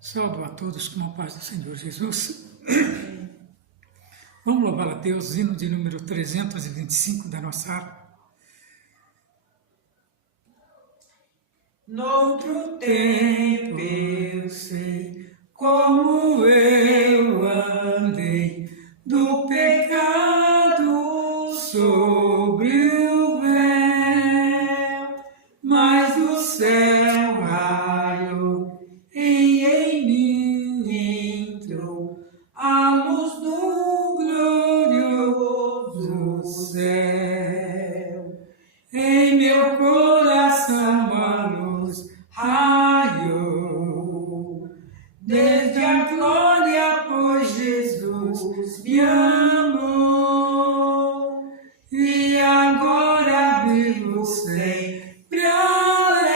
Saúdo a todos com a paz do Senhor Jesus. Vamos louvar a Deus, hino de número 325 da nossa harpa. Noutro tempo eu sei como eu andei do pecado sobre o véu, mas do céu raiou e em mim entrou a luz do glorioso céu. Em meu coração a luz raiou, desde a glória, pois Jesus me amou, e agora vivo sempre alegre,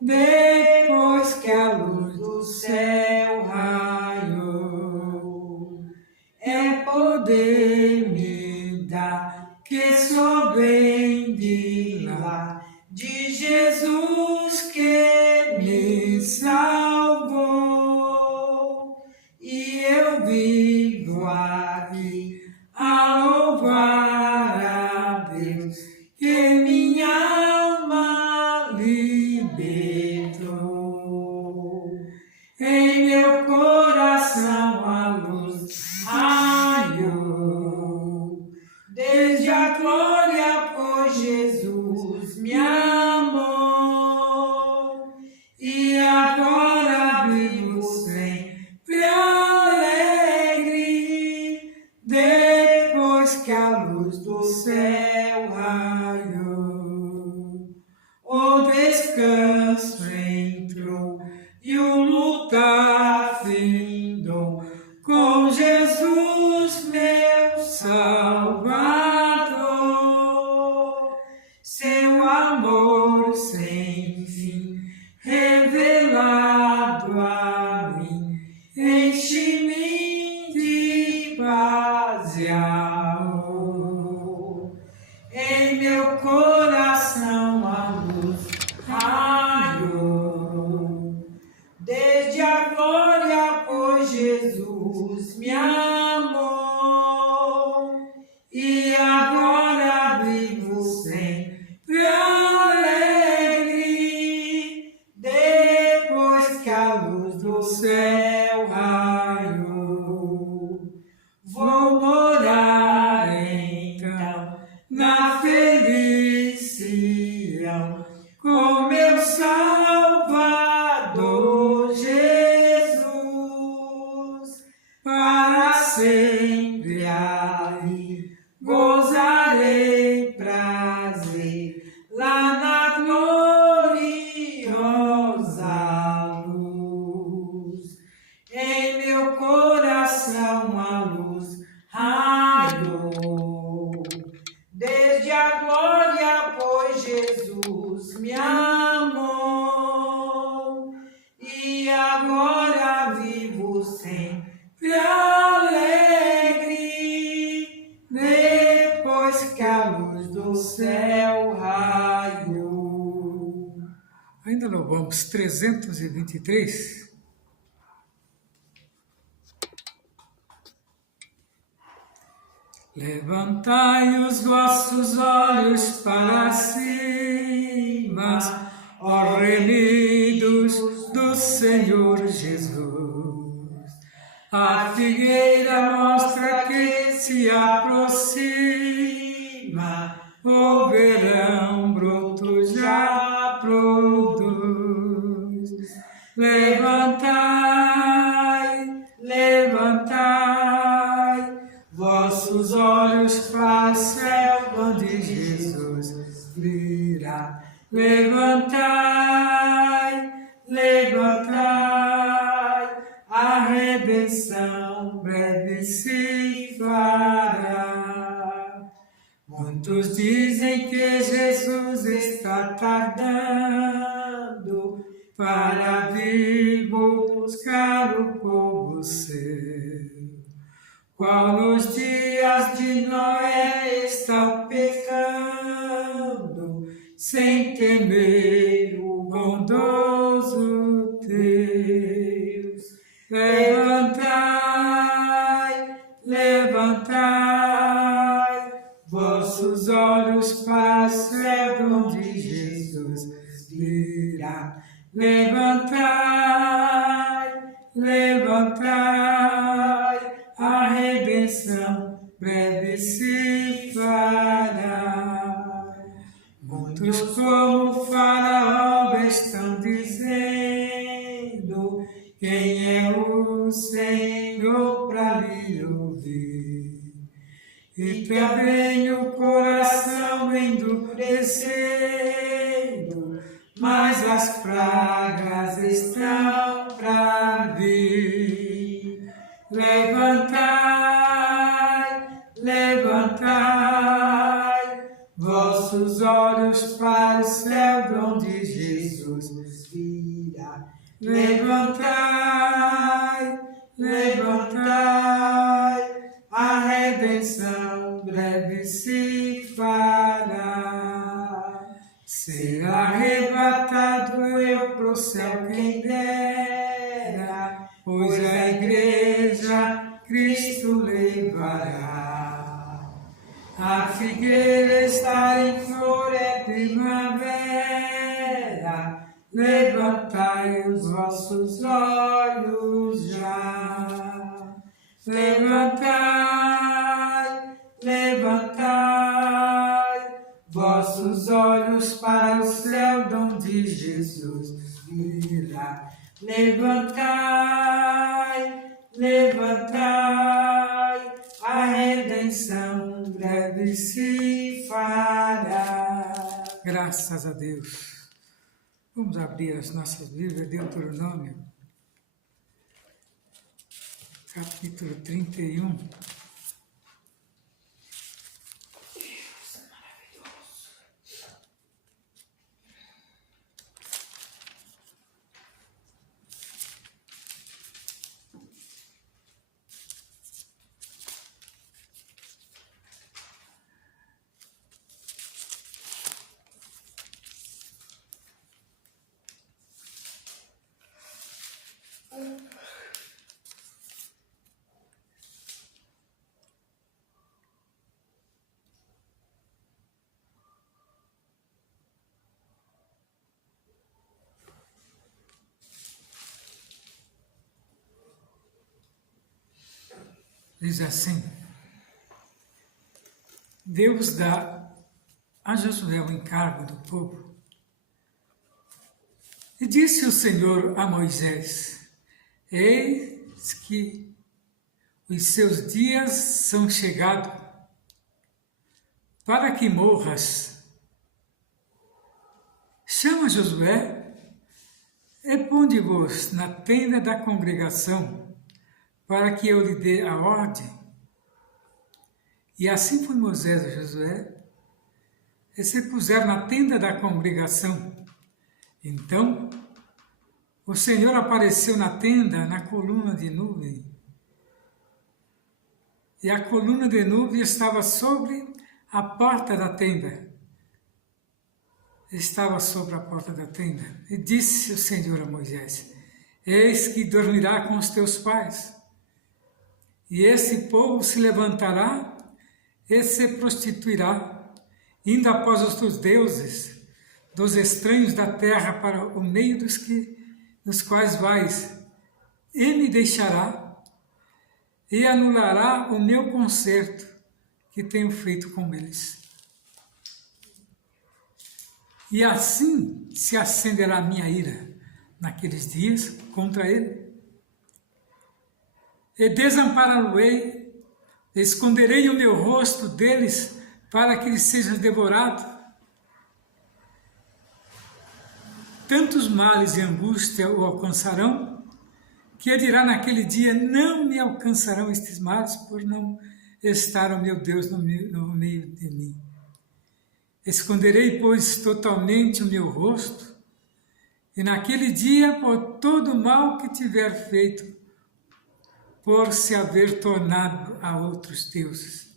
depois que a luz do céu raiou. É poder me dar que só vem de lá, de Jesus que me salvou, e eu vivo aqui a louvar a Deus que minha alma libertou. Em meu coração a luz raiou, desde a glória, pois Jesus me amou, e agora vivo sempre alegre, depois que a luz do céu raiou. O descanso entrou e o lutar findou com Jesus, meu Salvador. Seu amor sem fim revelado a mim, enche-me de paz e amor. Em meu coração a luz raiou, desde a glória, pois Jesus me amou, e agora vivo sempre alegre, depois que a luz do céu raiou. Vou morar então na feliz Sião com meu Salvador Jesus, para sempre aí gozarei prazer lá na gloriosa luz. Em meu coração a luz raiou, desde a glória, pois Jesus me amou, e agora vivo sempre alegre, depois que a luz do céu raiou. Ainda louvamos 323. Levantai os vossos olhos para cima, ó remidos do Senhor Jesus. A figueira mostra que se aproxima, o verão broto já produz. Levantai, levantai vossos olhos para o céu, onde Jesus virá. Levantai, levantai, a redenção breve se fará. Muitos dizem que Jesus está tardando para vir buscar o povo seu, qual nos dias de Noé está pecando, sem temer o bondoso Deus. levantai, levantai vossos olhos para o céu, onde Jesus virá. Levantai, levantai, a redenção breve se fará. Muitos como Faraó estão dizendo: quem é o Senhor para lhe ouvir? E também o coração endurecendo, mas as pragas estão para vir. Levantai, levantai vossos olhos para o céu, de onde Jesus virá. Levantai, levantai, a redenção breve se fará. Será arrebatado eu pro céu quem dera, pois a igreja Cristo levará. A figueira está em flor, é primavera, levantai os vossos olhos já. Levantai, levantai vossos olhos para o céu, de onde Jesus virá. Levantai, levantai, a redenção breve se fará. Graças a Deus. Vamos abrir as nossas Bíblias, Deuteronômio, capítulo 31. Diz assim: Deus dá a Josué o encargo do povo. E disse o Senhor a Moisés: eis que os seus dias são chegados para que morras. Chama Josué e ponde-vos na tenda da congregação, para que eu lhe dê a ordem. E assim foi Moisés a Josué, e se puseram na tenda da congregação. Então, o Senhor apareceu na tenda, na coluna de nuvem. E a coluna de nuvem estava sobre a porta da tenda. Estava sobre a porta da tenda. E disse o Senhor a Moisés: eis que dormirá com os teus pais. E esse povo se levantará e se prostituirá, indo após os teus deuses, dos estranhos da terra, para o meio dos quais vais, e me deixará, e anulará o meu concerto que tenho feito com eles. E assim se acenderá a minha ira naqueles dias contra ele. E desampará-lo-ei, esconderei o meu rosto deles, para que eles sejam devorados. Tantos males e angústia o alcançarão, que ele dirá naquele dia: não me alcançarão estes males, por não estar o meu Deus no meio de mim. Esconderei, pois, totalmente o meu rosto, e naquele dia, por todo o mal que tiver feito, por se haver tornado a outros deuses.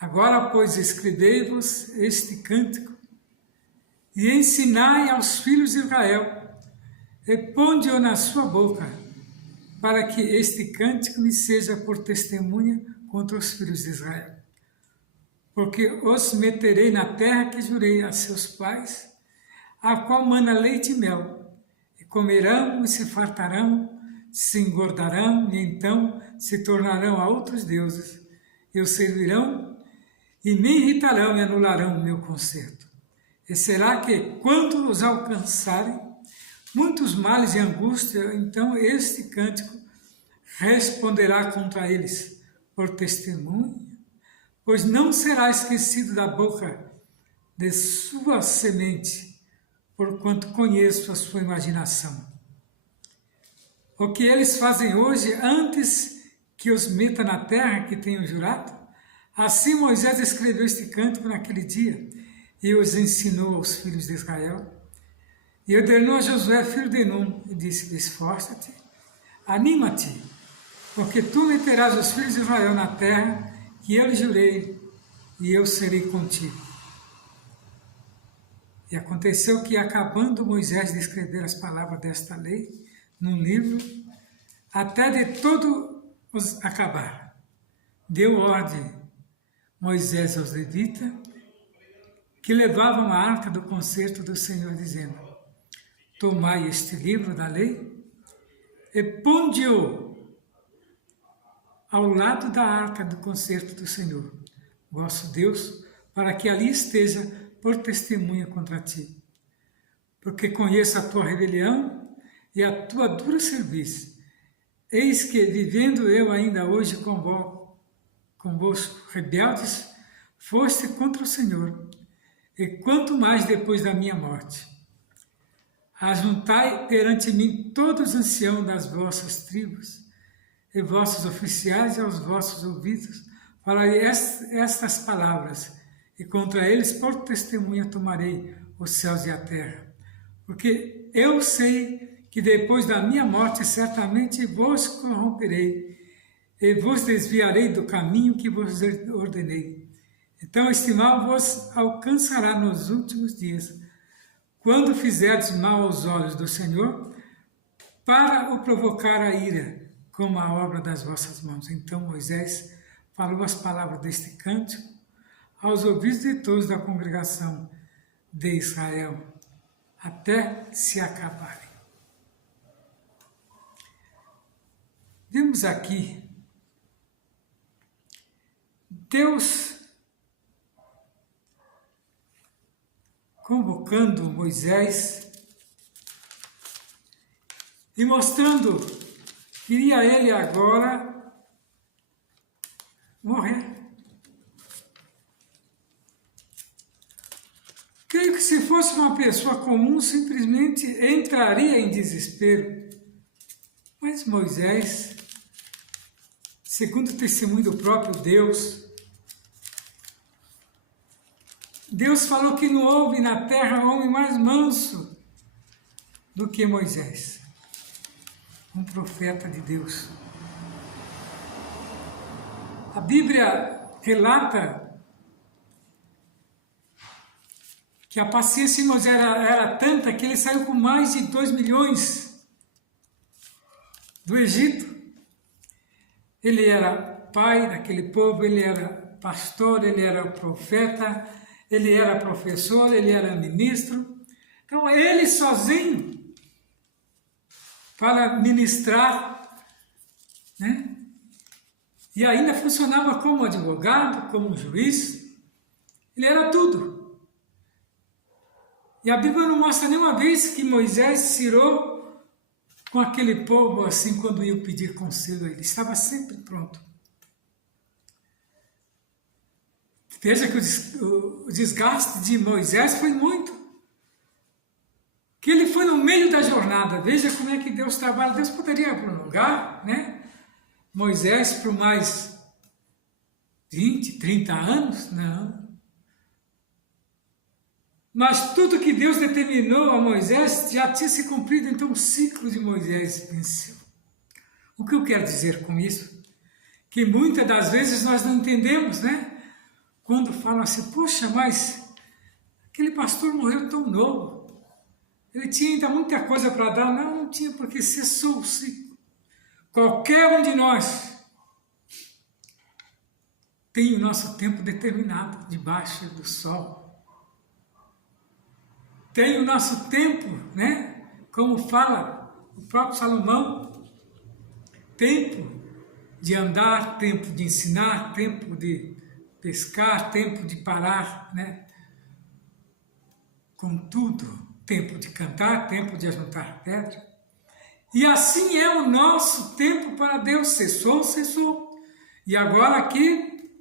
Agora, pois, escrevei-vos este cântico, e ensinai aos filhos de Israel, e ponde-o na sua boca, para que este cântico me seja por testemunha contra os filhos de Israel. Porque os meterei na terra que jurei a seus pais, a qual mana leite e mel, e comerão e se fartarão, se engordarão, e então se tornarão a outros deuses, e os servirão, e me irritarão e anularão o meu conserto. E será que, quando os alcançarem muitos males e angústia, então este cântico responderá contra eles por testemunha, pois não será esquecido da boca de sua semente, porquanto conheço a sua imaginação. O que eles fazem hoje, antes que os meta na terra que tenho jurado, assim Moisés escreveu este cântico naquele dia, e os ensinou aos filhos de Israel. E ordenou a Josué, filho de Num, e disse: esforça-te, anima-te, porque tu meterás os filhos de Israel na terra que eu lhe jurei, e eu serei contigo. E aconteceu que, acabando Moisés de escrever as palavras desta lei num livro, até de todo os acabar, deu ordem Moisés aos levitas, que levavam a arca do concerto do Senhor, dizendo: tomai este livro da lei e ponde-o ao lado da arca do concerto do Senhor, vosso Deus, para que ali esteja por testemunha contra ti. Porque conheço a tua rebelião e a tua dura serviço. Eis que, vivendo eu ainda hoje convosco, rebeldes, foste contra o Senhor, e quanto mais depois da minha morte. Ajuntai perante mim todos os anciãos das vossas tribos, e vossos oficiais aos vossos ouvidos, falarei estas palavras, e contra eles por testemunha tomarei os céus e a terra. Porque eu sei que depois da minha morte certamente vos corromperei, e vos desviarei do caminho que vos ordenei. Então este mal vos alcançará nos últimos dias, quando fizerdes mal aos olhos do Senhor, para o provocar a ira, como a obra das vossas mãos. Então Moisés falou as palavras deste cântico aos ouvidos de todos da congregação de Israel, até se acabarem. Vemos aqui Deus convocando Moisés e mostrando que iria ele agora morrer. Creio que se fosse uma pessoa comum, simplesmente entraria em desespero. Mas Moisés, segundo o testemunho do próprio Deus falou que não houve na terra homem mais manso do que Moisés, um profeta de Deus. A Bíblia relata que a paciência de Moisés era tanta que ele saiu com mais de 2 milhões do Egito. Ele era pai daquele povo, ele era pastor, ele era profeta, ele era professor, ele era ministro. Então ele sozinho, para ministrar, né? E ainda funcionava como advogado, como juiz, ele era tudo. E a Bíblia não mostra nenhuma vez que Moisés se irou com aquele povo assim quando ia pedir conselho a ele. Estava sempre pronto. Veja que o desgaste de Moisés foi muito. Que ele foi no meio da jornada. Veja como é que Deus trabalha. Deus poderia prolongar, né? Moisés por mais 20, 30 anos? Não. Mas tudo que Deus determinou a Moisés já tinha se cumprido, então o ciclo de Moisés venceu. O que eu quero dizer com isso? Que muitas das vezes nós não entendemos, né? Quando falam assim, poxa, mas aquele pastor morreu tão novo. Ele tinha ainda muita coisa para dar. Não tinha, porque cessou o ciclo. Qualquer um de nós tem o nosso tempo determinado debaixo do sol. Tem o nosso tempo, né? Como fala o próprio Salomão, tempo de andar, tempo de ensinar, tempo de pescar, tempo de parar, né? Contudo, tempo de cantar, tempo de ajuntar pedra. E assim é o nosso tempo para Deus. Cessou, cessou. E agora aqui,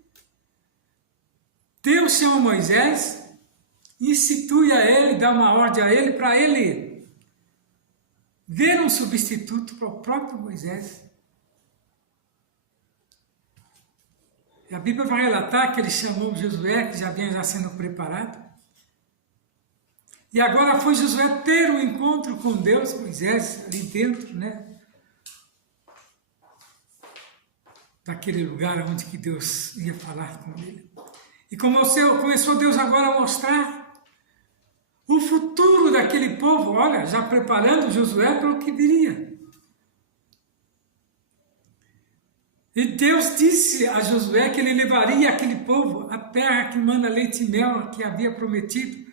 Deus chama Moisés, institui a ele, dá uma ordem a ele, para ele ver um substituto para o próprio Moisés. E a Bíblia vai relatar que ele chamou Josué, que já vinha sendo preparado. E agora foi Josué ter um encontro com Deus, Moisés, ali dentro, né? Daquele lugar onde que Deus ia falar com ele. E começou Deus agora a mostrar o futuro daquele povo, olha, já preparando Josué para o que viria. E Deus disse a Josué que ele levaria aquele povo à terra que manda leite e mel, que havia prometido.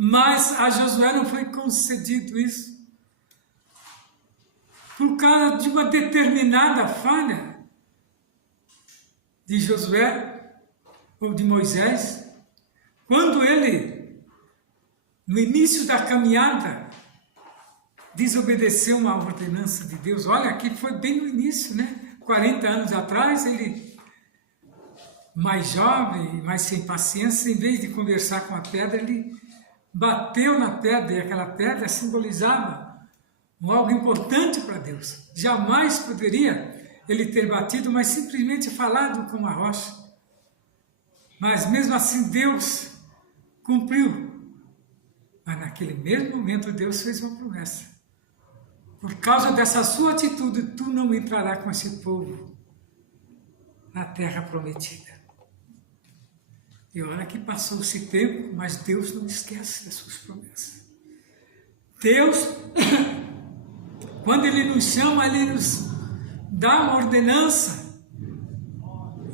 Mas a Josué não foi concedido isso. Por causa de uma determinada falha de Josué, ou de Moisés, quando ele, no início da caminhada, desobedeceu uma ordenança de Deus. Olha, aqui foi bem no início, né? 40 anos atrás, ele, mais jovem, mais sem paciência, em vez de conversar com a pedra, ele bateu na pedra, e aquela pedra simbolizava algo importante para Deus. Jamais poderia ele ter batido, mas simplesmente falado com a rocha. Mas mesmo assim Deus cumpriu. Mas naquele mesmo momento Deus fez uma promessa. Por causa dessa sua atitude, tu não entrarás com esse povo na terra prometida. E olha que passou-se tempo, mas Deus não esquece das suas promessas. Deus, quando Ele nos chama, Ele nos dá uma ordenança.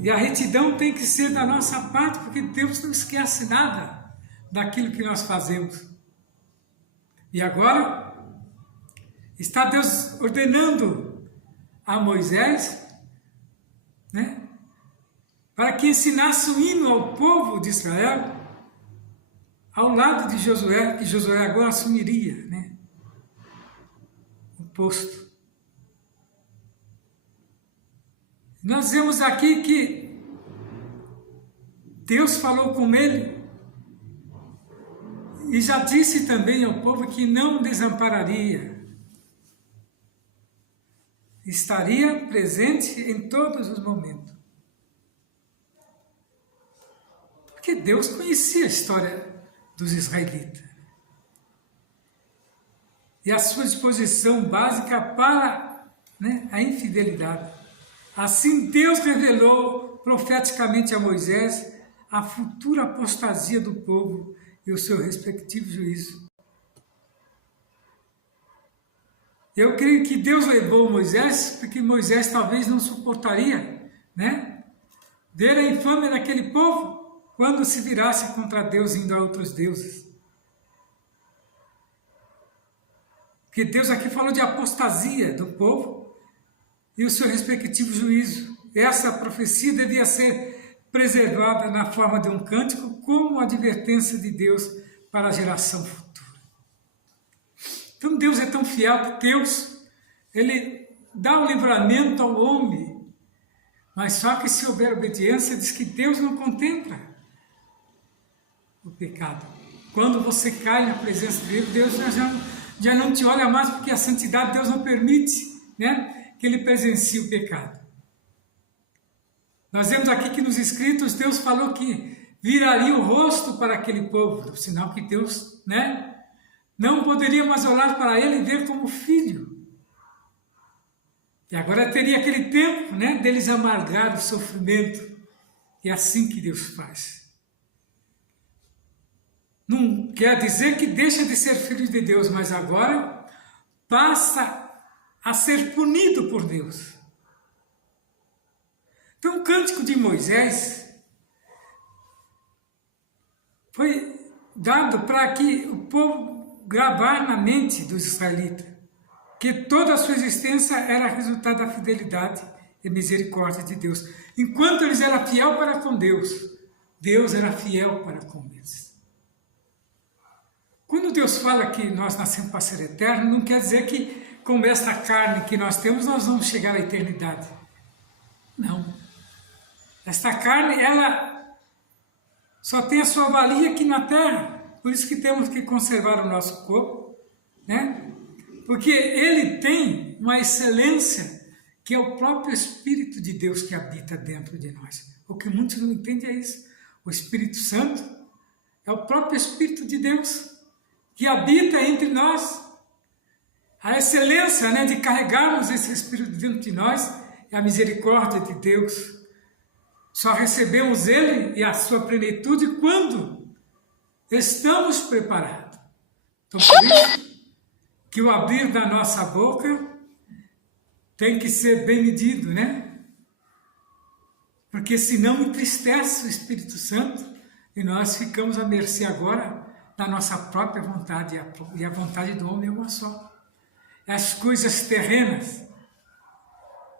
E a retidão tem que ser da nossa parte, porque Deus não esquece nada daquilo que nós fazemos. E agora, está Deus ordenando a Moisés, né? Para que ensinasse o hino ao povo de Israel, ao lado de Josué, que Josué agora assumiria, né, o posto. Nós vemos aqui que Deus falou com ele e já disse também ao povo que não desampararia, estaria presente em todos os momentos. Porque Deus conhecia a história dos israelitas. E a sua disposição básica para, né, a infidelidade. Assim Deus revelou profeticamente a Moisés a futura apostasia do povo e o seu respectivo juízo. Eu creio que Deus levou Moisés porque Moisés talvez não suportaria, né, ver a infâmia daquele povo quando se virasse contra Deus indo a outros deuses. Porque Deus aqui falou de apostasia do povo e o seu respectivo juízo. Essa profecia devia ser preservada na forma de um cântico como advertência de Deus para a geração futura. Então Deus é tão fiel que Deus, Ele dá o livramento ao homem, mas só que se houver obediência, diz que Deus não contempla o pecado. Quando você cai na presença de Deus, Deus já não te olha mais, porque a santidade de Deus não permite, né, que Ele presencie o pecado. Nós vemos aqui que nos escritos Deus falou que viraria o rosto para aquele povo, sinal que Deus, né, não poderia mais olhar para ele e ver como filho. E agora teria aquele tempo, né, deles amargar o sofrimento. É assim que Deus faz. Não quer dizer que deixa de ser filho de Deus, mas agora passa a ser punido por Deus. Então, o cântico de Moisés foi dado para que o povo gravar na mente dos israelitas que toda a sua existência era resultado da fidelidade e misericórdia de Deus. Enquanto eles eram fiel para com Deus, Deus era fiel para com eles. Quando Deus fala que nós nascemos para ser eterno, não quer dizer que com esta carne que nós temos, nós vamos chegar à eternidade. Não. Esta carne, ela só tem a sua valia aqui na terra. Por isso que temos que conservar o nosso corpo, né? Porque ele tem uma excelência que é o próprio Espírito de Deus que habita dentro de nós. O que muitos não entendem é isso. O Espírito Santo é o próprio Espírito de Deus que habita entre nós. A excelência, né, de carregarmos esse Espírito dentro de nós é a misericórdia de Deus. Só recebemos ele e a sua plenitude quando estamos preparados. Então, por isso que o abrir da nossa boca tem que ser bem medido, né? Porque senão entristece o Espírito Santo e nós ficamos à mercê agora da nossa própria vontade, e a vontade do homem é uma só. As coisas terrenas.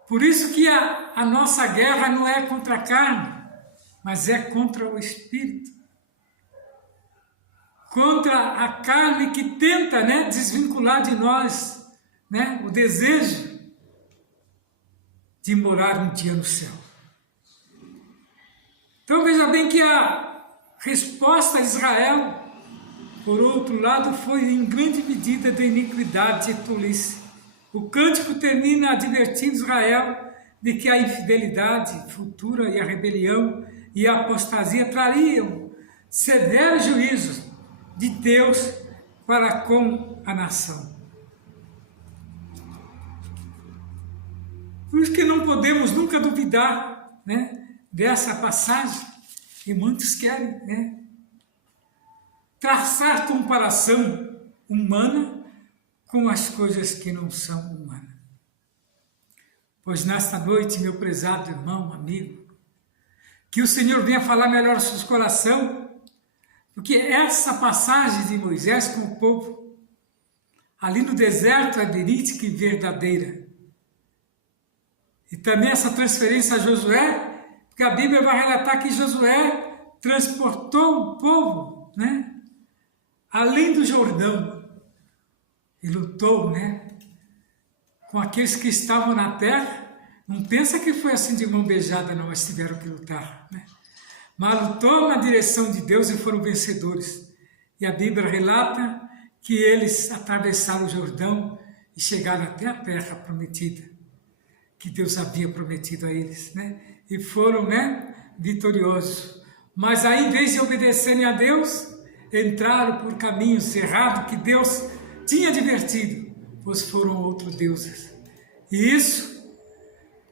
Por isso que a nossa guerra não é contra a carne, mas é contra o Espírito. Contra a carne que tenta, né, desvincular de nós, né, o desejo de morar um dia no céu. Então veja bem que a resposta a Israel, por outro lado, foi em grande medida de iniquidade e tolice. O cântico termina advertindo Israel de que a infidelidade futura e a rebelião e a apostasia trariam severos juízos de Deus para com a nação. Por isso que não podemos nunca duvidar, né, dessa passagem, e muitos querem, né, traçar comparação humana com as coisas que não são humanas. Pois nesta noite, meu prezado irmão, amigo, que o Senhor venha falar melhor ao seu coração, porque essa passagem de Moisés com o povo, ali no deserto, é verídica e verdadeira. E também essa transferência a Josué, porque a Bíblia vai relatar que Josué transportou o povo, né, além do Jordão, e lutou, né, com aqueles que estavam na terra. Não pensa que foi assim de mão beijada, não, mas tiveram que lutar, né? Mas lutou na direção de Deus e foram vencedores. E a Bíblia relata que eles atravessaram o Jordão e chegaram até a terra prometida, que Deus havia prometido a eles, né? E foram, né, vitoriosos. Mas aí, em vez de obedecerem a Deus, entraram por caminhos errados que Deus tinha advertido, pois foram outros deuses. E isso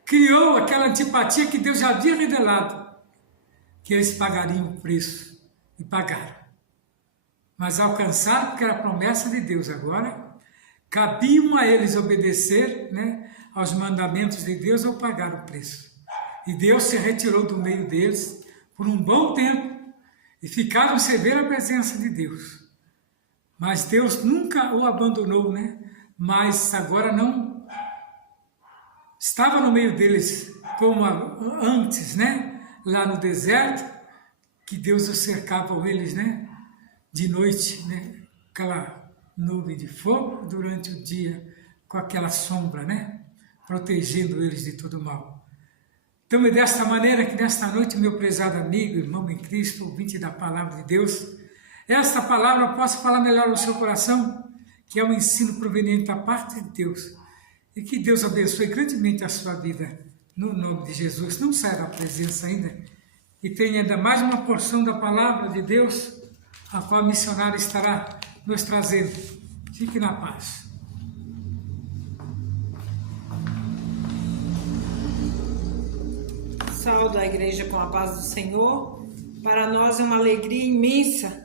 criou aquela antipatia que Deus já havia revelado, que eles pagariam o preço, e pagaram. Mas alcançaram, porque era a promessa de Deus. Agora, cabiam a eles obedecer, né, aos mandamentos de Deus ou pagar o preço. E Deus se retirou do meio deles por um bom tempo e ficaram sem ver a presença de Deus. Mas Deus nunca o abandonou, né? Mas agora não estava no meio deles como antes, né? Lá no deserto, que Deus os cercava eles, né? De noite, né? Aquela nuvem de fogo, durante o dia com aquela sombra, né? Protegendo eles de todo mal. Então é desta maneira que nesta noite, meu prezado amigo, irmão em Cristo, ouvinte da palavra de Deus, esta palavra possa falar melhor no seu coração, que é um ensino proveniente da parte de Deus, e que Deus abençoe grandemente a sua vida, no nome de Jesus. Não saia da presença ainda, e tenha ainda mais uma porção da palavra de Deus, a qual a missionária estará nos trazendo. Fique na paz. Saúdo a igreja com a paz do Senhor. Para nós é uma alegria imensa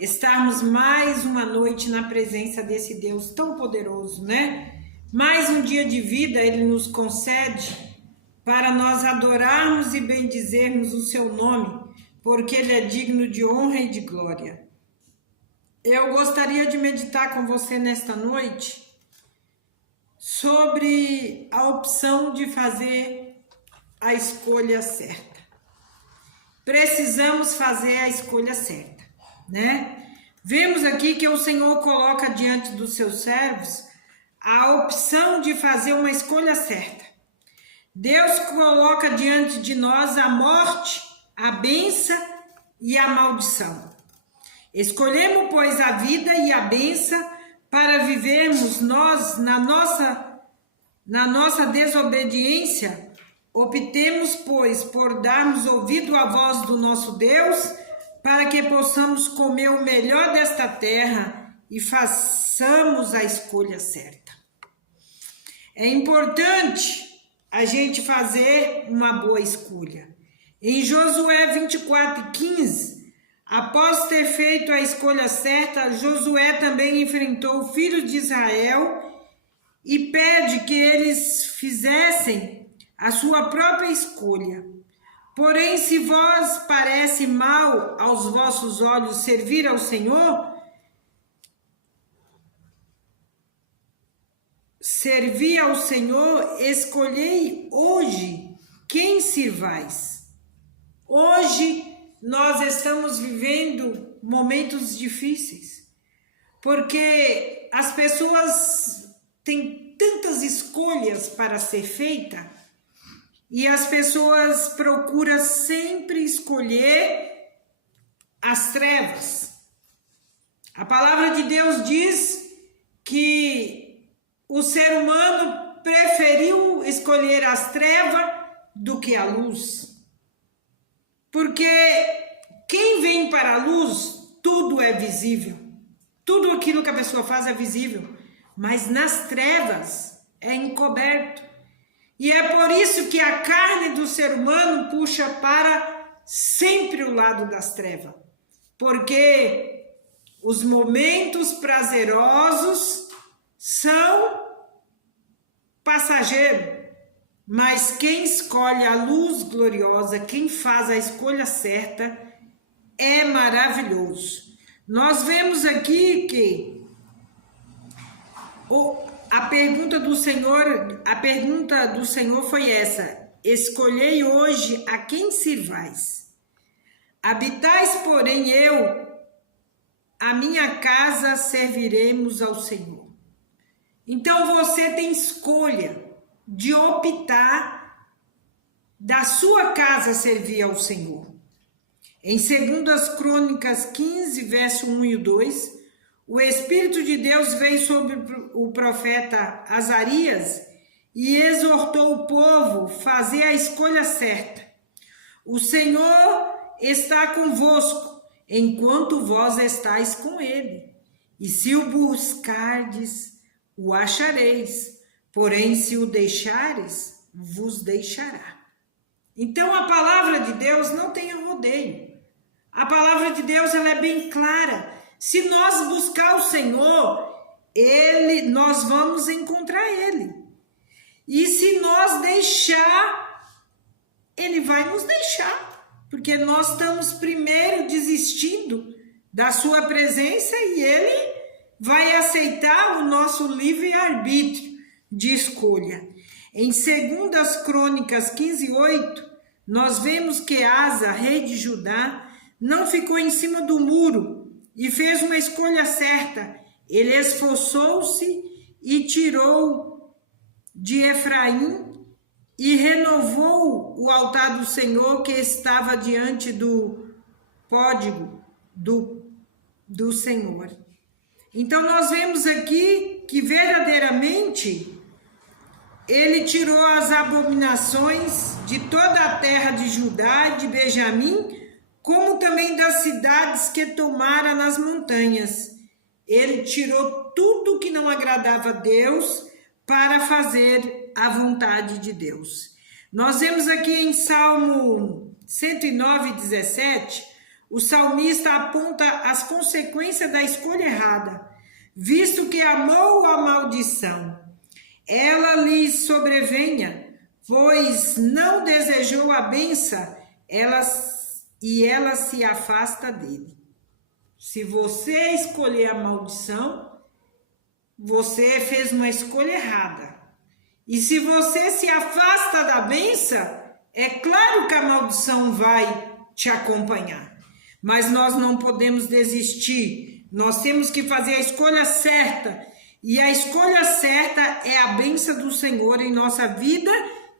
estarmos mais uma noite na presença desse Deus tão poderoso, né? Mais um dia de vida Ele nos concede para nós adorarmos e bendizermos o seu nome, porque ele é digno de honra e de glória. Eu gostaria de meditar com você nesta noite sobre a opção de fazer a escolha certa. Precisamos fazer a escolha certa, né? Vemos aqui que o Senhor coloca diante dos seus servos a opção de fazer uma escolha certa. Deus coloca diante de nós a morte, a bênção e a maldição. Escolhemos, pois, a vida e a bênção para vivermos nós na nossa desobediência. Optemos, pois, por darmos ouvido à voz do nosso Deus, para que possamos comer o melhor desta terra e façamos a escolha certa. É importante a gente fazer uma boa escolha. Em Josué 24:15, após ter feito a escolha certa, Josué também enfrentou o filho de Israel e pede que eles fizessem a sua própria escolha. Porém, se vos parece mal aos vossos olhos servir ao Senhor, escolhei hoje quem sirvais. Hoje nós estamos vivendo momentos difíceis, porque as pessoas têm tantas escolhas para ser feita e as pessoas procuram sempre escolher as trevas. A palavra de Deus diz que o ser humano preferiu escolher as trevas do que a luz. Porque quem vem para a luz, tudo é visível. Tudo aquilo que a pessoa faz é visível. Mas nas trevas é encoberto. E é por isso que a carne do ser humano puxa para sempre o lado das trevas. Porque os momentos prazerosos são passageiros. Mas quem escolhe a luz gloriosa, quem faz a escolha certa, é maravilhoso. Nós vemos aqui que a pergunta do Senhor foi essa: escolhei hoje a quem sirvais. Habitais, porém, a minha casa serviremos ao Senhor. Então você tem escolha de optar da sua casa servir ao Senhor. Em 2 Crônicas 15, verso 1 e 2, o Espírito de Deus veio sobre o profeta Azarias e exortou o povo a fazer a escolha certa. O Senhor está convosco, enquanto vós estáis com ele. E se o buscardes, o achareis. Porém, se o deixares, vos deixará. Então, a palavra de Deus não tem rodeio. A palavra de Deus ela é bem clara. Se nós buscar o Senhor, nós vamos encontrar Ele. E se nós deixar, Ele vai nos deixar. Porque nós estamos primeiro desistindo da sua presença e Ele vai aceitar o nosso livre-arbítrio de escolha. Em 2 Crônicas 15:8, nós vemos que Asa, rei de Judá, não ficou em cima do muro e fez uma escolha certa. Ele esforçou-se e tirou de Efraim e renovou o altar do Senhor que estava diante do pódigo do Senhor. Então nós vemos aqui que verdadeiramente ele tirou as abominações de toda a terra de Judá e de Benjamim, como também das cidades que tomara nas montanhas. Ele tirou tudo que não agradava a Deus para fazer a vontade de Deus. Nós vemos aqui em Salmo 109:17, o salmista aponta as consequências da escolha errada, visto que amou a maldição. Ela lhe sobrevenha, pois não desejou a bênção, ela se afasta dele. Se você escolher a maldição, você fez uma escolha errada. E se você se afasta da bênção, é claro que a maldição vai te acompanhar. Mas nós não podemos desistir. Nós temos que fazer a escolha certa. E a escolha certa é a bênção do Senhor em nossa vida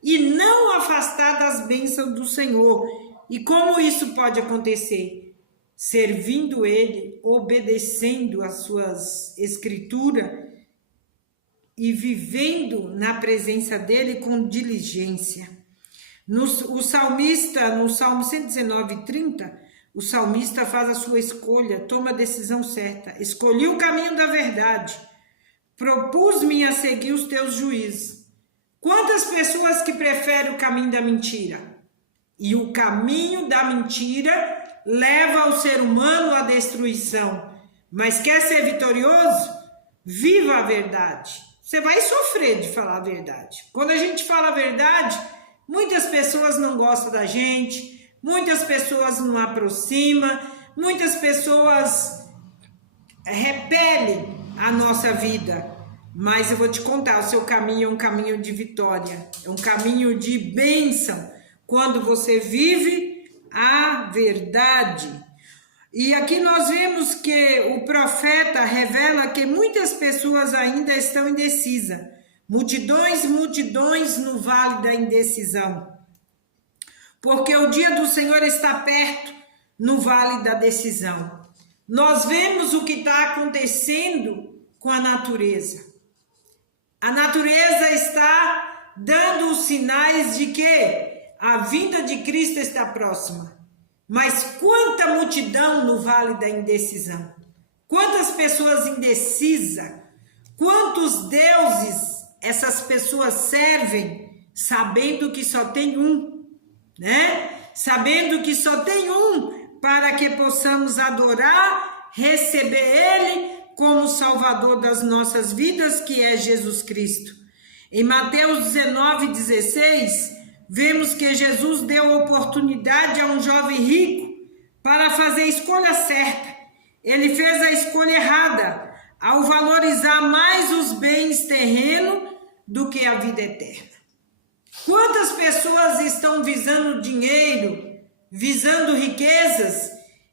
e não afastar das bênçãos do Senhor. E como isso pode acontecer? Servindo Ele, obedecendo as suas escrituras e vivendo na presença dEle com diligência. O salmista, no Salmo 119:30, o salmista faz a sua escolha, toma a decisão certa. Escolhi o caminho da verdade, propus-me a seguir os teus juízos. Quantas pessoas que preferem o caminho da mentira? E o caminho da mentira leva o ser humano à destruição. Mas quer ser vitorioso? Viva a verdade. Você vai sofrer de falar a verdade. Quando a gente fala a verdade, muitas pessoas não gostam da gente, muitas pessoas não aproximam, muitas pessoas repelem a nossa vida. Mas eu vou te contar, o seu caminho é um caminho de vitória, é um caminho de bênção, quando você vive a verdade. E aqui nós vemos que o profeta revela que muitas pessoas ainda estão indecisas. Multidões no vale da indecisão. Porque o dia do Senhor está perto no vale da decisão. Nós vemos o que está acontecendo com a natureza. A natureza está dando os sinais de que a vinda de Cristo está próxima. Mas quanta multidão no vale da indecisão. Quantas pessoas indecisas. Quantos deuses essas pessoas servem sabendo que só tem um, né? Sabendo que só tem um para que possamos adorar, receber Ele como Salvador das nossas vidas, que é Jesus Cristo. Em Mateus 19:16, vemos que Jesus deu oportunidade a um jovem rico para fazer a escolha certa. Ele fez a escolha errada ao valorizar mais os bens terrenos do que a vida eterna. Quantas pessoas estão visando dinheiro, visando riquezas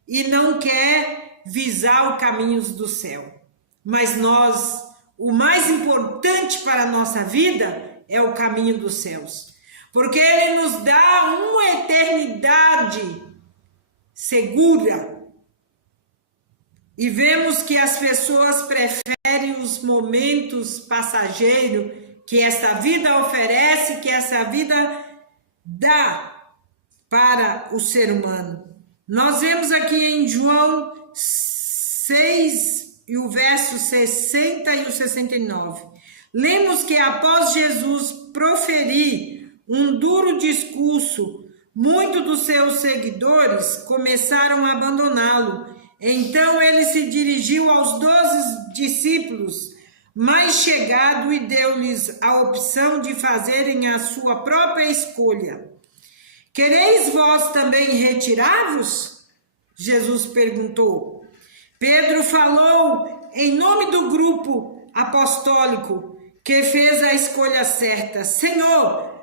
e não quer visar os caminhos do céu? Mas nós, o mais importante para a nossa vida é o caminho dos céus. Porque Ele nos dá uma eternidade segura. E vemos que as pessoas preferem os momentos passageiros que essa vida oferece, que essa vida dá para o ser humano. Nós vemos aqui em João 6, e o verso 60 e o 69. Lemos que após Jesus proferir um duro discurso, muitos dos seus seguidores começaram a abandoná-lo. Então ele se dirigiu aos 12 discípulos mais chegados e deu-lhes a opção de fazerem a sua própria escolha. Quereis vós também retirar-vos? Jesus perguntou. Pedro falou em nome do grupo apostólico que fez a escolha certa. Senhor,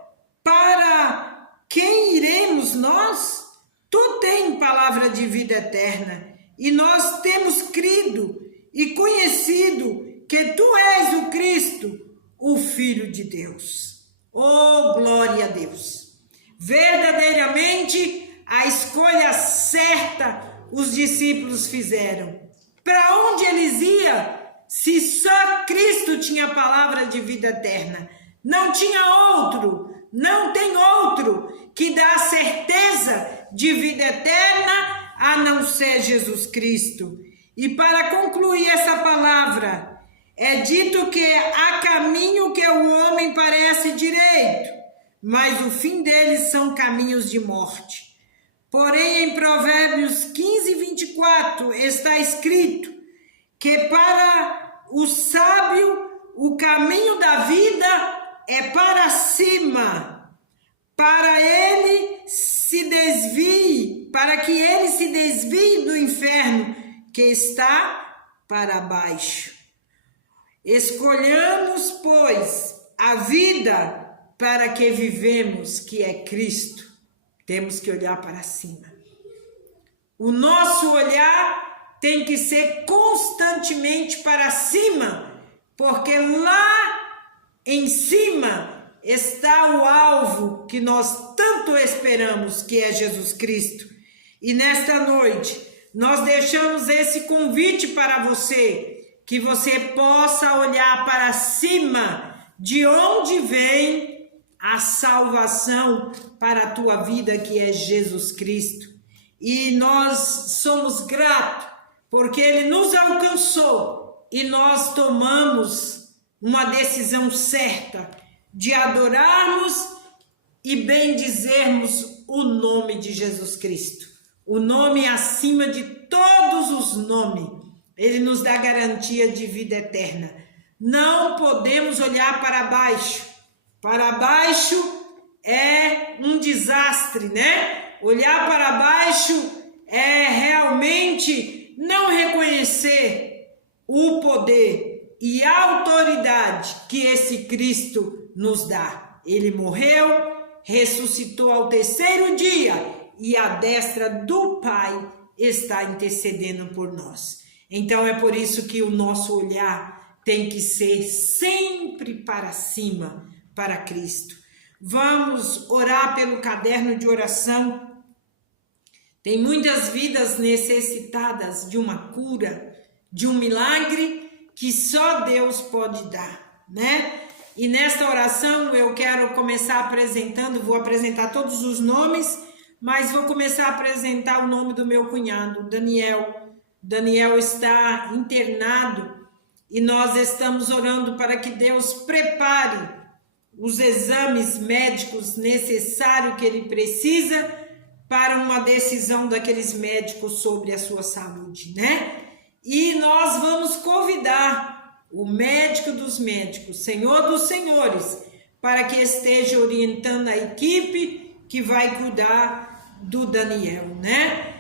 para quem iremos nós? Tu tens palavra de vida eterna, e nós temos crido e conhecido que tu és o Cristo, o Filho de Deus. Oh, glória a Deus! Verdadeiramente, a escolha certa os discípulos fizeram. Para onde eles iam? Se só Cristo tinha a palavra de vida eterna. Não tinha outro, não tem outro que dá a certeza de vida eterna a não ser Jesus Cristo. E para concluir essa palavra, é dito que há caminho que o homem parece direito, mas o fim deles são caminhos de morte. Porém, em Provérbios 15:24 está escrito que para o sábio o caminho da vida é para cima, para que ele se desvie do inferno que está para baixo. Escolhamos, pois, a vida para que vivemos, que é Cristo. Temos que olhar para cima. O nosso olhar tem que ser constantemente para cima, porque lá em cima está o alvo que nós tanto esperamos, que é Jesus Cristo. E nesta noite, nós deixamos esse convite para você, que você possa olhar para cima, de onde vem a salvação para a tua vida, que é Jesus Cristo. E nós somos gratos, porque Ele nos alcançou e nós tomamos uma decisão certa de adorarmos e bendizermos o nome de Jesus Cristo. O nome acima de todos os nomes. Ele nos dá garantia de vida eterna. Não podemos olhar para baixo. Para baixo é um desastre, né? Olhar para baixo é realmente não reconhecer o poder e a autoridade que esse Cristo nos dá. Ele morreu, ressuscitou ao terceiro dia e à destra do Pai está intercedendo por nós. Então é por isso que o nosso olhar tem que ser sempre para cima, para Cristo. Vamos orar pelo caderno de oração. Tem muitas vidas necessitadas de uma cura, de um milagre que só Deus pode dar, né? E nesta oração eu quero começar apresentando, vou apresentar todos os nomes, mas vou começar a apresentar o nome do meu cunhado, Daniel. Daniel está internado e nós estamos orando para que Deus prepare os exames médicos necessários que ele precisa para uma decisão daqueles médicos sobre a sua saúde, né? E nós vamos convidar o médico dos médicos, Senhor dos senhores, para que esteja orientando a equipe que vai cuidar do Daniel, né?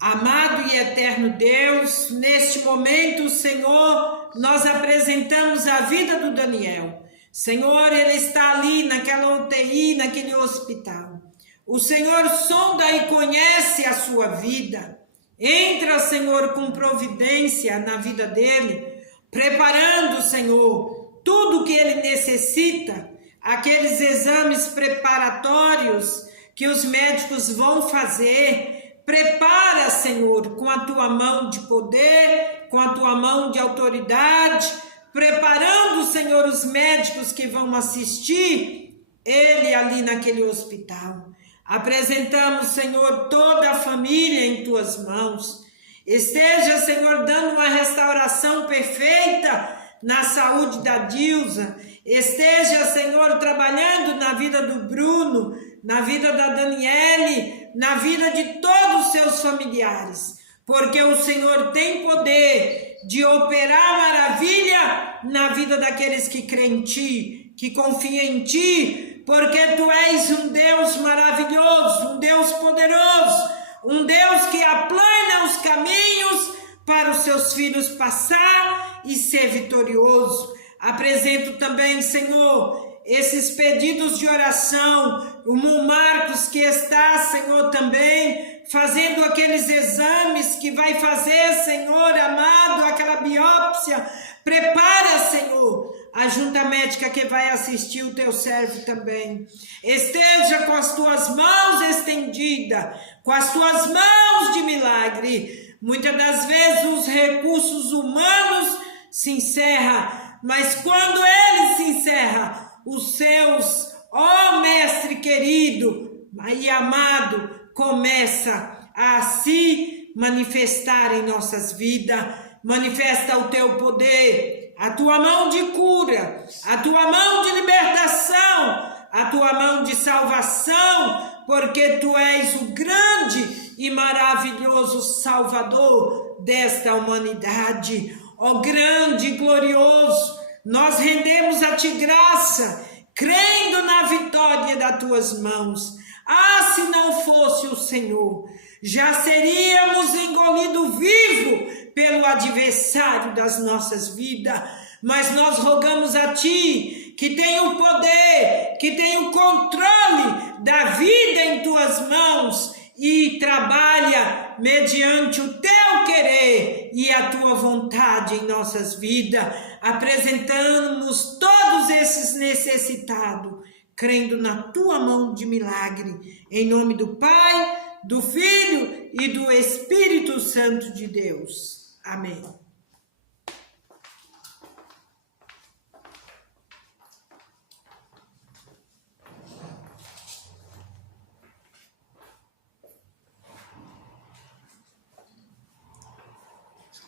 Amado e eterno Deus, neste momento, Senhor, nós apresentamos a vida do Daniel. Senhor, ele está ali naquela UTI, naquele hospital. O Senhor sonda e conhece a sua vida. Entra, Senhor, com providência na vida dele, preparando, Senhor, tudo que ele necessita, aqueles exames preparatórios que os médicos vão fazer. Prepara, Senhor, com a tua mão de poder, com a tua mão de autoridade, preparando, Senhor, os médicos que vão assistir ele ali naquele hospital. Apresentamos, Senhor, toda a família em tuas mãos. Esteja, Senhor, dando uma restauração perfeita na saúde da Dilza. Esteja, Senhor, trabalhando na vida do Bruno, na vida da Daniele, na vida de todos os seus familiares. Porque o Senhor tem poder de operar maravilha na vida daqueles que creem em Ti, que confiam em Ti, porque Tu és um Deus maravilhoso, um Deus poderoso, um Deus que aplana os caminhos para os seus filhos passar e ser vitorioso. Apresento também, Senhor, esses pedidos de oração, o Marcos que está, Senhor, também fazendo aqueles exames que vai fazer, Senhor amado, aquela biópsia. Prepara, Senhor, a junta médica que vai assistir o teu servo também. Esteja com as tuas mãos estendidas, com as tuas mãos de milagre. Muitas das vezes os recursos humanos se encerram, mas quando ele se encerra, os seus, ó Mestre querido e amado, começa a se manifestar em nossas vidas. Manifesta o teu poder, a tua mão de cura, a tua mão de libertação, a tua mão de salvação, porque tu és o grande e maravilhoso Salvador desta humanidade. Ó grande e glorioso, nós rendemos a ti graça, crendo na vitória das tuas mãos. Ah, se não fosse o Senhor, já seríamos engolidos vivos pelo adversário das nossas vidas. Mas nós rogamos a Ti, que tem o poder, que tem o controle da vida em Tuas mãos e trabalha mediante o Teu querer e a Tua vontade em nossas vidas. Apresentamos todos esses necessitados, crendo na Tua mão de milagre, em nome do Pai, do Filho e do Espírito Santo de Deus. Amém.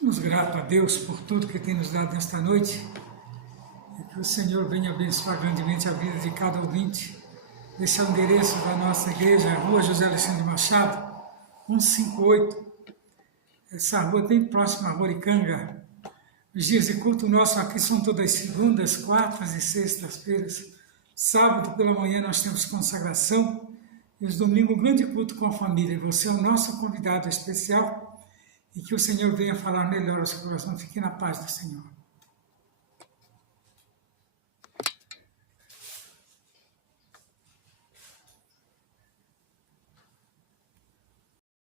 Somos gratos a Deus por tudo que tem nos dado nesta noite e que o Senhor venha abençoar grandemente a vida de cada ouvinte. Esse é o endereço da nossa igreja, Rua José Alexandre Machado, 158. Essa rua bem próxima à Moricanga. Os dias de culto nosso aqui são todas segundas, quartas e sextas-feiras. Sábado pela manhã nós temos consagração e os domingos grande culto com a família. Você é o nosso convidado especial. E que o Senhor venha falar melhor ao seu coração. Fique na paz do Senhor.